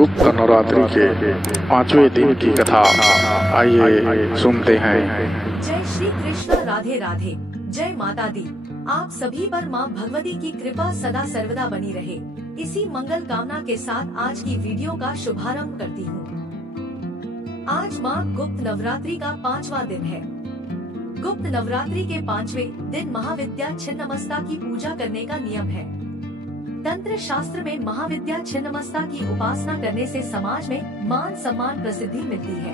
गुप्त नवरात्रि के 5वें दिन की कथा आइए सुनते हैं। जय श्री कृष्ण, राधे राधे, जय माता दी। आप सभी पर माँ भगवती की कृपा सदा सर्वदा बनी रहे, इसी मंगल कामना के साथ आज की वीडियो का शुभारंभ करती हूँ। आज माँ गुप्त नवरात्रि का 5वां दिन है। गुप्त नवरात्रि के 5वें दिन महाविद्या छिन्नमस्ता की पूजा करने का नियम है। तंत्र शास्त्र में महाविद्या छिन्नमस्ता की उपासना करने से समाज में मान सम्मान प्रसिद्धि मिलती है।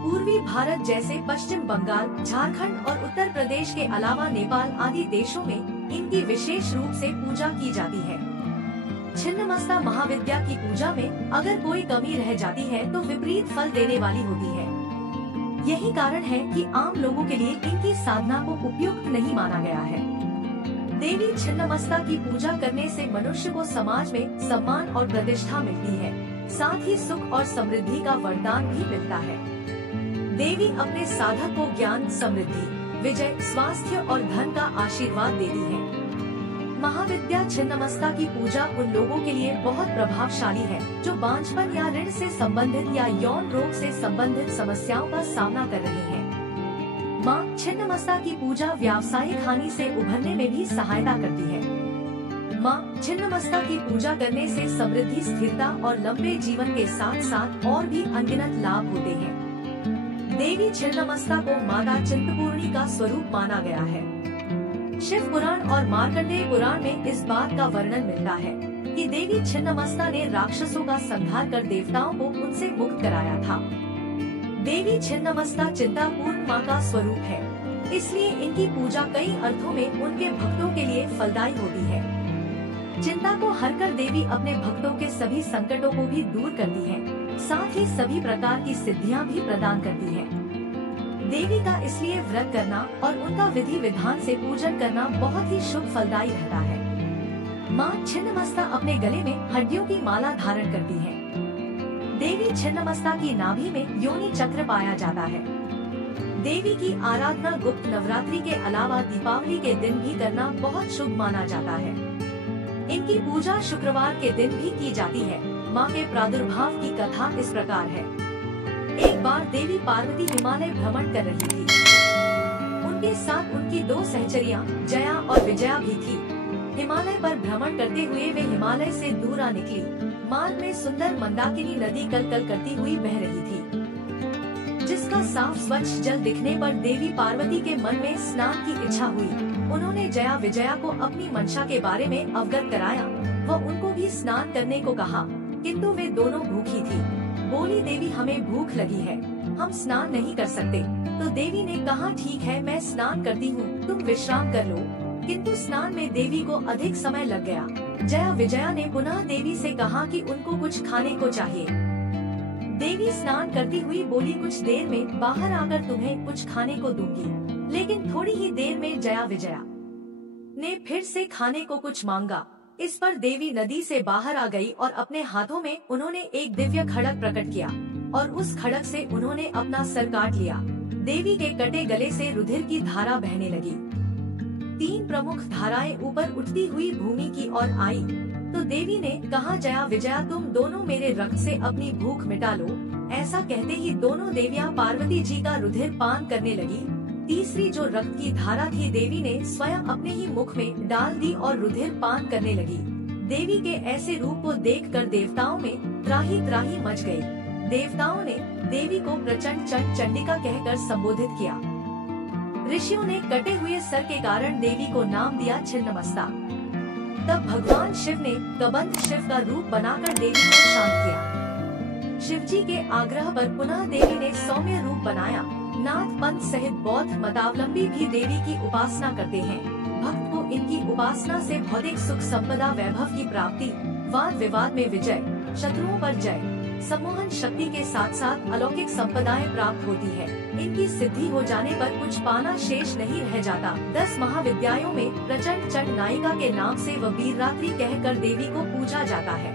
पूर्वी भारत जैसे पश्चिम बंगाल, झारखंड और उत्तर प्रदेश के अलावा नेपाल आदि देशों में इनकी विशेष रूप से पूजा की जाती है। छिन्नमस्ता महाविद्या की पूजा में अगर कोई कमी रह जाती है तो विपरीत फल देने वाली होती है। यही कारण है कि आम लोगों के लिए इनकी साधना को उपयुक्त नहीं माना गया है। देवी छिन्नमस्ता की पूजा करने से मनुष्य को समाज में सम्मान और प्रतिष्ठा मिलती है, साथ ही सुख और समृद्धि का वरदान भी मिलता है। देवी अपने साधक को ज्ञान, समृद्धि, विजय, स्वास्थ्य और धन का आशीर्वाद देती है। महाविद्या छिन्नमस्ता की पूजा उन लोगों के लिए बहुत प्रभावशाली है जो बांझपन या ऋण से संबंधित या यौन रोग से संबंधित समस्याओं का सामना कर रहे हैं। माँ छिन्नमस्ता की पूजा व्यावसायिक हानि से उभरने में भी सहायता करती है। माँ छिन्नमस्ता की पूजा करने से समृद्धि, स्थिरता और लंबे जीवन के साथ साथ और भी अनगिनत लाभ होते हैं। देवी छिन्नमस्ता को माता चिंतपूर्णी का स्वरूप माना गया है। शिव पुराण और मार्कंडेय पुराण में इस बात का वर्णन मिलता है कि देवी छिन्नमस्ता ने राक्षसों का संहार कर देवताओं को उनसे मुक्त कराया था। देवी छिन्नमस्ता चिंतापूर्ण माँ का स्वरूप है, इसलिए इनकी पूजा कई अर्थों में उनके भक्तों के लिए फलदायी होती है। चिंता को हरकर देवी अपने भक्तों के सभी संकटों को भी दूर करती है, साथ ही सभी प्रकार की सिद्धियां भी प्रदान करती है। देवी का इसलिए व्रत करना और उनका विधि विधान से पूजन करना बहुत ही शुभ फलदायी रहता है। माँ छिन्नमस्ता अपने गले में हड्डियों की माला धारण करती है। देवी छिन्नमस्ता की नाभि में योनि चक्र पाया जाता है। देवी की आराधना गुप्त नवरात्रि के अलावा दीपावली के दिन भी करना बहुत शुभ माना जाता है। इनकी पूजा शुक्रवार के दिन भी की जाती है। माँ के प्रादुर्भाव की कथा इस प्रकार है। एक बार देवी पार्वती हिमालय भ्रमण कर रही थी। उनके साथ उनकी 2 सहचरियां जया और विजया भी थी। हिमालय पर भ्रमण करते हुए वे हिमालय से दूर आ निकली। मार्ग में सुंदर मंदाकिनी नदी कलकल करती हुई बह रही थी, जिसका साफ स्वच्छ जल दिखने पर देवी पार्वती के मन में स्नान की इच्छा हुई। उन्होंने जया विजया को अपनी मंशा के बारे में अवगत कराया व उनको भी स्नान करने को कहा, किंतु वे दोनों भूखी थी। बोली, देवी हमें भूख लगी है, हम स्नान नहीं कर सकते। तो देवी ने कहा, ठीक है मैं स्नान करती हूँ, तुम विश्राम कर लो। किंतु स्नान में देवी को अधिक समय लग गया। जया विजया ने पुनः देवी से कहा कि उनको कुछ खाने को चाहिए। देवी स्नान करती हुई बोली, कुछ देर में बाहर आकर तुम्हें कुछ खाने को दूंगी। लेकिन थोड़ी ही देर में जया विजया ने फिर से खाने को कुछ मांगा। इस पर देवी नदी से बाहर आ गई और अपने हाथों में उन्होंने एक दिव्य खड़ग प्रकट किया और उस खड़ग से उन्होंने अपना सर काट लिया। देवी के कटे गले से रुधिर की धारा बहने लगी। 3 प्रमुख धाराएं ऊपर उठती हुई भूमि की ओर आई तो देवी ने कहा, जया विजया तुम दोनों मेरे रक्त से अपनी भूख मिटा लो। ऐसा कहते ही दोनों देवियां पार्वती जी का रुधिर पान करने लगी। तीसरी जो रक्त की धारा थी देवी ने स्वयं अपने ही मुख में डाल दी और रुधिर पान करने लगी। देवी के ऐसे रूप को देखकर देवताओं में त्राही त्राही मच गई। देवताओं ने देवी को प्रचंड चंडिका कहकर संबोधित किया। ऋषियों ने कटे हुए सर के कारण देवी को नाम दिया छिन्नमस्ता। तब भगवान शिव ने कबंध शिव का रूप बनाकर देवी को शांत किया। शिवजी के आग्रह पर पुनः देवी ने सौम्य रूप बनाया। नाथ पंथ सहित बौद्ध मतावलंबी भी देवी की उपासना करते हैं। भक्त को इनकी उपासना से भौतिक सुख, संपदा, वैभव की प्राप्ति, वाद विवाद में विजय, शत्रुओं पर जय, सम्मोहन शक्ति के साथ साथ अलौकिक संपदाएं प्राप्त होती है। इनकी सिद्धि हो जाने पर कुछ पाना शेष नहीं रह जाता। 10 महाविद्याओं में प्रचंड चंड नायिका के नाम से व वीररात्रि कहकर देवी को पूजा जाता है।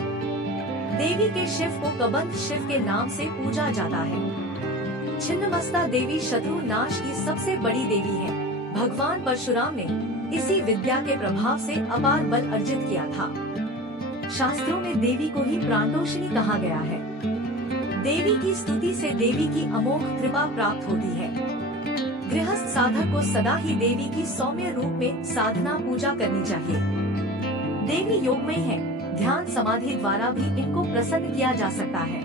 देवी के शिव को कबंध शिव के नाम से पूजा जाता है। छिन्नमस्ता देवी शत्रु नाश की सबसे बड़ी देवी है। भगवान परशुराम ने इसी विद्या के प्रभाव से अपार बल अर्जित किया था। शास्त्रों में देवी को ही प्राणतोषिणी कहा गया है। देवी की स्तुति से देवी की अमोघ कृपा प्राप्त होती है। गृहस्थ साधक को सदा ही देवी की सौम्य रूप में साधना पूजा करनी चाहिए। देवी योगमय है, ध्यान समाधि द्वारा भी इनको प्रसन्न किया जा सकता है।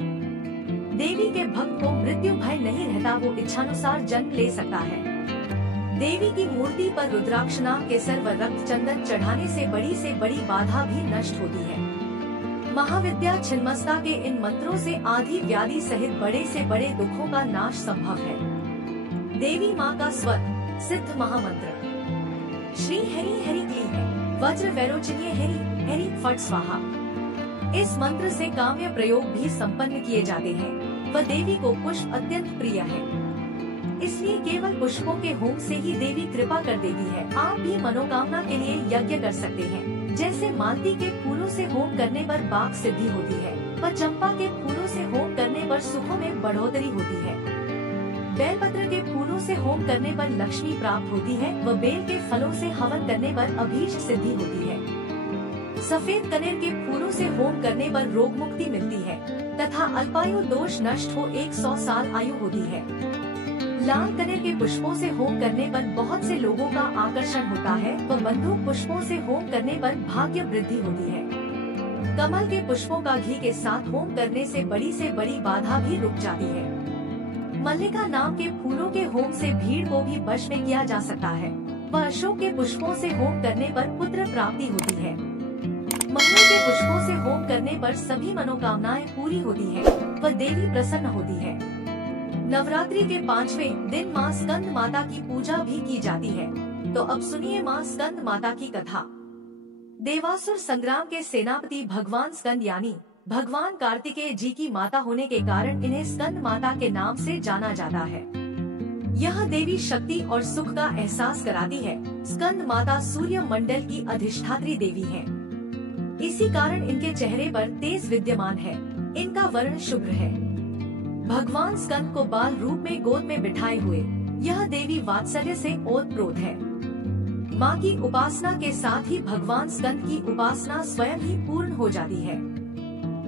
देवी के भक्त को मृत्यु भय नहीं रहता, वो इच्छानुसार जन्म ले सकता है। देवी की मूर्ति पर रुद्राक्षनाग केसर व रक्त चंदन चढ़ाने से बड़ी बाधा भी नष्ट होती है। महाविद्या छिन्नमस्ता के इन मंत्रों से आदि व्याधि सहित बड़े से बड़े दुखों का नाश संभव है। देवी माँ का स्वर सिद्ध महामंत्र श्री हरि हरि क्लीं है, वज्र वैरोचनीय हरि हरि फट स्वाहा। इस मंत्र से काम्य प्रयोग भी संपन्न किए जाते हैं। वह देवी को पुष्प अत्यंत प्रिय है, इसलिए केवल पुष्पों के होम से ही देवी कृपा कर देती है। आप भी मनोकामना के लिए यज्ञ कर सकते हैं। जैसे मालती के फूलों से होम करने पर बाघ सिद्धि होती है, व चंपा के फूलों से होम करने पर सुखों में बढ़ोतरी होती है। बेलपत्र के फूलों से होम करने पर लक्ष्मी प्राप्त होती है, व बेल के फलों से हवन करने पर अभीष्ट सिद्धि होती है। सफेद कनेर के फूलों से होम करने पर रोग मुक्ति मिलती है तथा अल्पायु दोष नष्ट हो 100 साल आयु होती है। लाल कनेर के पुष्पों से होम करने पर बहुत से लोगों का आकर्षण होता है व बंदूक पुष्पों से होम करने पर भाग्य वृद्धि होती है। कमल के पुष्पों का घी के साथ होम करने से बड़ी बाधा भी रुक जाती है। मल्लिका नाम के फूलों के होम से भीड़ को भी वश में किया जा सकता है। व अशोक के पुष्पों से होम करने पर पुत्र प्राप्ति होती है। महुआ के पुष्पों से होम करने पर सभी मनोकामनाएं पूरी होती है व देवी प्रसन्न होती है। नवरात्रि के 5वें दिन माँ स्कंद माता की पूजा भी की जाती है। तो अब सुनिए माँ स्कंद माता की कथा। देवासुर संग्राम के सेनापति भगवान स्कंद यानी भगवान कार्तिकेय जी की माता होने के कारण इन्हें स्कंद माता के नाम से जाना जाता है। यह देवी शक्ति और सुख का एहसास कराती है। स्कंद माता सूर्य मंडल की अधिष्ठात्री देवी है, इसी कारण इनके चेहरे पर तेज विद्यमान है। इनका वर्ण शुभ्र है। भगवान स्कंद को बाल रूप में गोद में बिठाए हुए यह देवी वात्सल्य से ओतप्रोत है। माँ की उपासना के साथ ही भगवान स्कंद की उपासना स्वयं ही पूर्ण हो जाती है,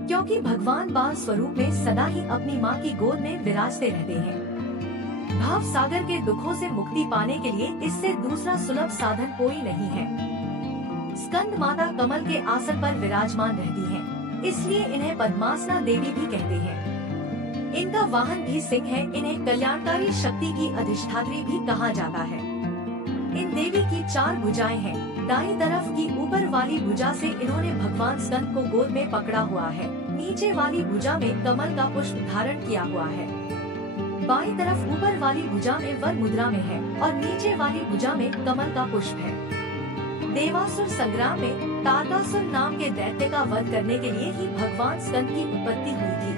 क्योंकि भगवान बाल स्वरूप में सदा ही अपनी माँ की गोद में विराजते रहते हैं। भाव सागर के दुखों से मुक्ति पाने के लिए इससे दूसरा सुलभ साधन कोई नहीं है। स्कंद माता कमल के आसन पर विराजमान रहती हैं, इसलिए इन्हें पद्मासना देवी भी कहते हैं। इनका वाहन भी सिंह है। इन्हें कल्याणकारी शक्ति की अधिष्ठात्री भी कहा जाता है। इन देवी की 4 भुजाएं हैं। दाईं तरफ की ऊपर वाली भुजा से इन्होंने भगवान स्कंद को गोद में पकड़ा हुआ है। नीचे वाली भुजा में कमल का पुष्प धारण किया हुआ है। बाईं तरफ ऊपर वाली भुजा में वर मुद्रा में है और नीचे वाली भुजा में कमल का पुष्प है। देवासुर संग्राम में तारकासुर नाम के दैत्य का वध करने के लिए ही भगवान स्कंद की उत्पत्ति हुई थी।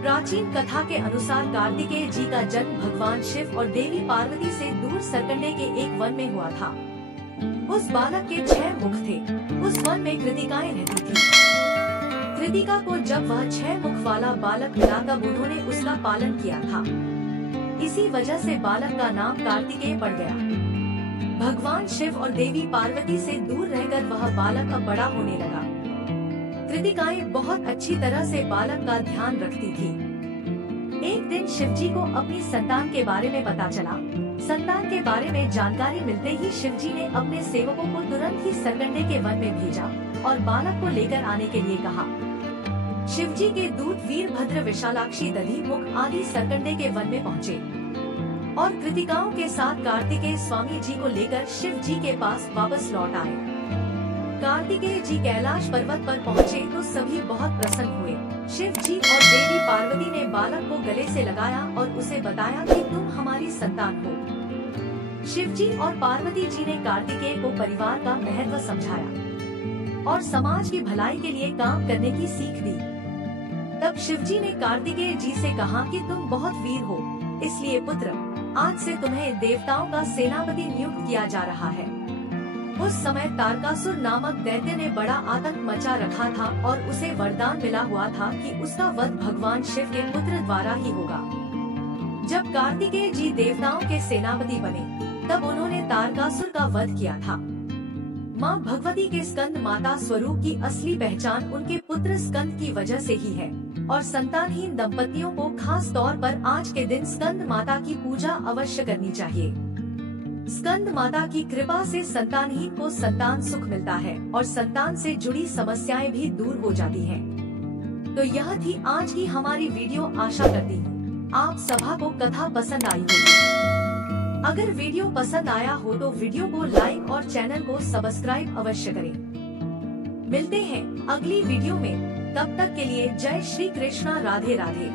प्राचीन कथा के अनुसार कार्तिकेय जी का जन्म भगवान शिव और देवी पार्वती से दूर सरकंडे के एक वन में हुआ था। उस बालक के 6 मुख थे। उस वन में कृतिकाएं रहती थी। कृतिका को जब वह 6 मुख वाला बालक मिला तब उन्होंने उसका पालन किया था। इसी वजह से बालक का नाम कार्तिकेय पड़ गया। भगवान शिव और देवी पार्वती से दूर रहकर वह बालक अब बड़ा होने लगा। कृतिकाएं बहुत अच्छी तरह से बालक का ध्यान रखती थी। एक दिन शिवजी को अपनी संतान के बारे में पता चला। संतान के बारे में जानकारी मिलते ही शिवजी ने अपने सेवकों को तुरंत ही सरकंडे के वन में भेजा और बालक को लेकर आने के लिए कहा। शिवजी के दूत वीरभद्र, विशालाक्षी, दधिमुख आदि सरकंडे के वन में पहुँचे और कृतिकाओं के साथ कार्तिकेय स्वामी जी को लेकर शिव जी के पास वापस लौट आए। कार्तिकेय जी कैलाश पर्वत पर पहुँचे तो सभी बहुत प्रसन्न हुए। शिव जी और देवी पार्वती ने बालक को गले से लगाया और उसे बताया कि तुम हमारी संतान हो। शिव जी और पार्वती जी ने कार्तिकेय को परिवार का महत्व समझाया और समाज की भलाई के लिए काम करने की सीख दी। तब शिव जी ने कार्तिकेय जी से कहा कि तुम बहुत वीर हो, इसलिए पुत्र, आज से तुम्हें देवताओं का सेनापति नियुक्त किया जा रहा है। उस समय तारकासुर नामक दैत्य ने बड़ा आतंक मचा रखा था और उसे वरदान मिला हुआ था कि उसका वध भगवान शिव के पुत्र द्वारा ही होगा। जब कार्तिकेय जी देवताओं के सेनापति बने तब उन्होंने तारकासुर का वध किया था। माँ भगवती के स्कंद माता स्वरूप की असली पहचान उनके पुत्र स्कंद की वजह से ही है और संतानहीन दंपतियों को खास तौर पर आज के दिन स्कंद माता की पूजा अवश्य करनी चाहिए। स्कंद माता की कृपा से संतानहीन को संतान सुख मिलता है और संतान से जुड़ी समस्याएं भी दूर हो जाती हैं। तो यह थी आज की हमारी वीडियो। आशा करती हूँ आप सभा को कथा पसंद आई होगी। अगर वीडियो पसंद आया हो तो वीडियो को लाइक और चैनल को सब्सक्राइब अवश्य करें। मिलते हैं अगली वीडियो में, तब तक के लिए जय श्री कृष्णा, राधे राधे।